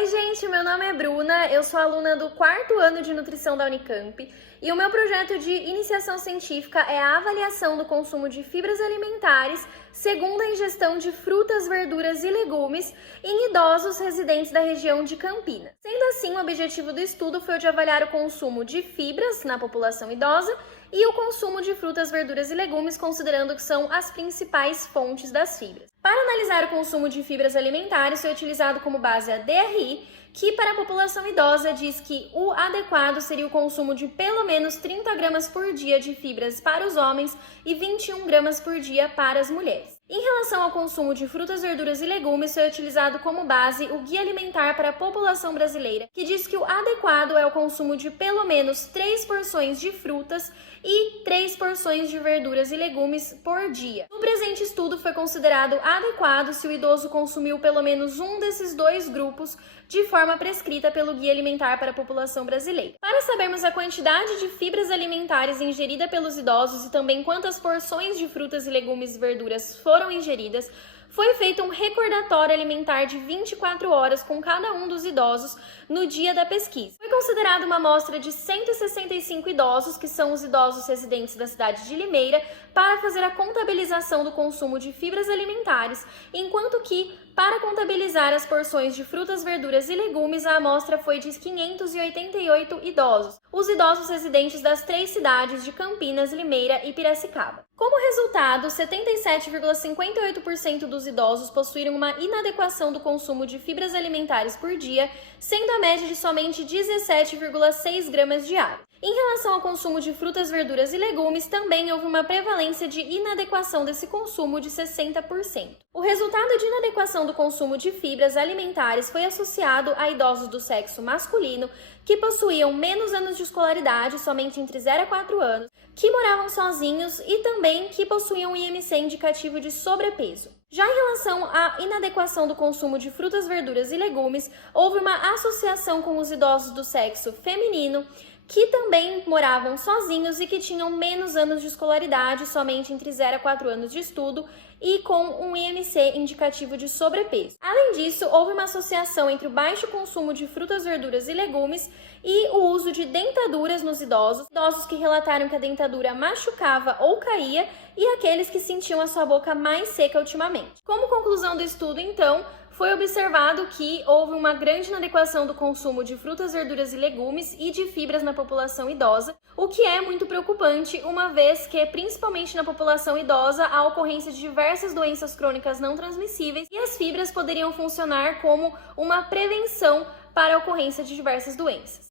Oi, gente, meu nome é Bruna, eu sou aluna do 4º ano de nutrição da Unicamp e o meu projeto de iniciação científica é a avaliação do consumo de fibras alimentares segundo a ingestão de frutas, verduras e legumes em idosos residentes da região de Campinas. Sendo assim, o objetivo do estudo foi o de avaliar o consumo de fibras na população idosa e o consumo de frutas, verduras e legumes, considerando que são as principais fontes das fibras. Para analisar o consumo de fibras alimentares, foi utilizado como base a DRI, que para a população idosa diz que o adequado seria o consumo de pelo menos 30 gramas por dia de fibras para os homens e 21 gramas por dia para as mulheres. Em relação ao consumo de frutas, verduras e legumes, foi utilizado como base o Guia Alimentar para a População Brasileira, que diz que o adequado é o consumo de pelo menos 3 porções de frutas e 3 porções de verduras e legumes por dia. No presente estudo, foi considerado adequado se o idoso consumiu pelo menos um desses dois grupos de forma prescrita pelo Guia Alimentar para a População Brasileira. Para sabermos a quantidade de fibras alimentares ingerida pelos idosos e também quantas porções de frutas e legumes e verduras foram ingeridas, foi feito um recordatório alimentar de 24 horas com cada um dos idosos no dia da pesquisa. Foi considerada uma amostra de 165 idosos, que são os idosos residentes da cidade de Limeira, para fazer a contabilização do consumo de fibras alimentares, enquanto que, para contabilizar as porções de frutas, verduras e legumes, a amostra foi de 588 idosos, os idosos residentes das 3 cidades de Campinas, Limeira e Piracicaba. Como resultado, 77,58% dos idosos possuíram uma inadequação do consumo de fibras alimentares por dia, sendo a média de somente 17,6 gramas diários. Em relação ao consumo de frutas, verduras e legumes, também houve uma prevalência de inadequação desse consumo de 60%. O resultado de inadequação do consumo de fibras alimentares foi associado a idosos do sexo masculino que possuíam menos anos de escolaridade, somente entre 0 a 4 anos, que moravam sozinhos e também que possuíam um IMC indicativo de sobrepeso. Já em relação à inadequação do consumo de frutas, verduras e legumes, houve uma associação com os idosos do sexo feminino que também moravam sozinhos e que tinham menos anos de escolaridade, somente entre 0 a 4 anos de estudo, e com um IMC indicativo de sobrepeso. Além disso, houve uma associação entre o baixo consumo de frutas, verduras e legumes e o uso de dentaduras nos idosos que relataram que a dentadura machucava ou caía e aqueles que sentiam a sua boca mais seca ultimamente. Como conclusão do estudo, então, foi observado que houve uma grande inadequação do consumo de frutas, verduras e legumes e de fibras na população idosa, o que é muito preocupante, uma vez que, principalmente na população idosa, há ocorrência de diversas doenças crônicas não transmissíveis e as fibras poderiam funcionar como uma prevenção para a ocorrência de diversas doenças.